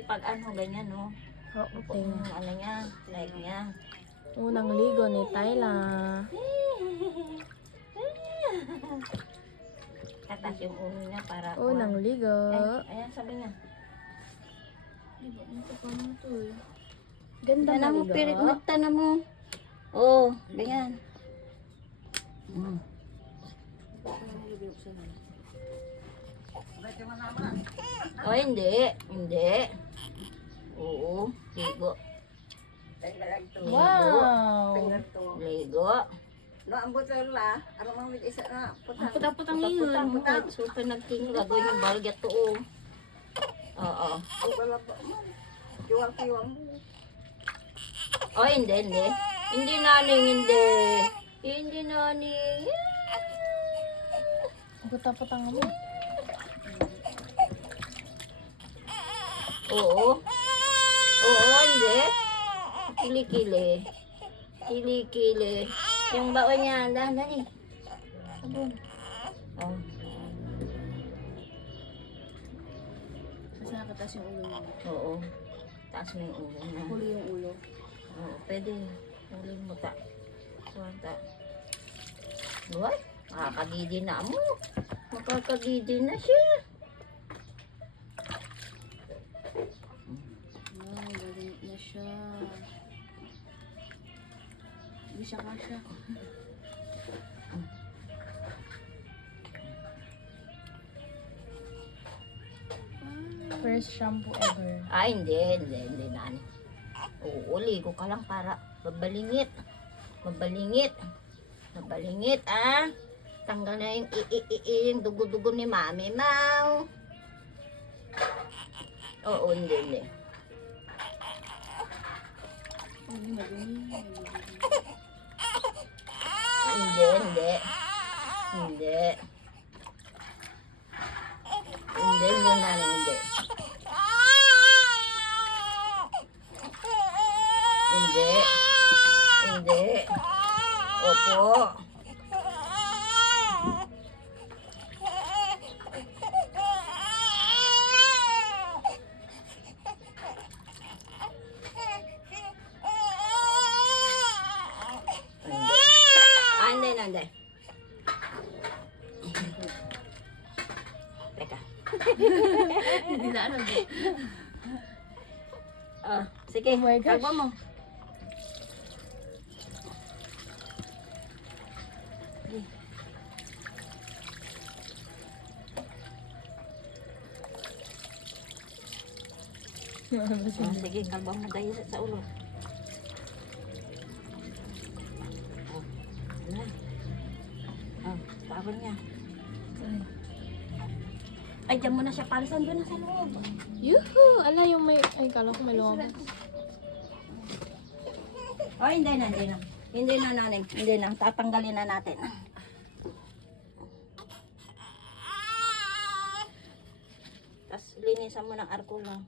Pag ano, ganyan, no? Okay. Ano niya, like niya. Unang ligo ni Tayla. Tatas yung ulo niya para... Unang ligo. Ayan, sabi niya. Ganda Tanam mo, maligo. pirit mo, tanam mo. Oo, ganyan. Oh, hindi. Hindi. Oo, ligo. Wow! Ligo. No, ang butol la, aron mo mit isa na puta. Putang Puta mo, kahit super nagtingin, gagawin yung balgat to. Oo. Wala pa man. Kiwang-kiwang mo. Oh, hindi, hindi. Hindi, naning, hindi. Hindi, naning. Putang mo. Oo. Oo, hindi. Kili-kili. Kili-kili. Yung baon niya, dali. Sabon. Oh. Kasi nakatas yung ulo niya. Oo. Taas mo yung ulo na. Huli yung ulo. Oo, pwede. Ulit mo ta. Suwanta. Uy, makakagidi na mo. Makakagidi na siya. Wow, galing na siya. Hindi siya kasha. First shampoo ever. Ay, hindi, nani. Oo, ligo ka lang para mabalingit. Mabalingit, ah. Tanggal na yung dugo-dugo ni Mami Mau. Oo, hindi. Hindi. Hindi, nani, hindi. Hindi. Opo. Hindi. Teka. Hindi na ano. Sige, Oh my gosh. kalbo mo. Sige, kalbo mo dahil sa ulo. Tawag niya. Ay, dyan mo na siya palisan doon na sa loob. Yuhu! Ala yung may... Ay, kala ko may lumabas. Oh, hindi na. Hindi na, naning. Hindi na. Tatanggalin na natin. Tapos, linisan mo ng arko lang.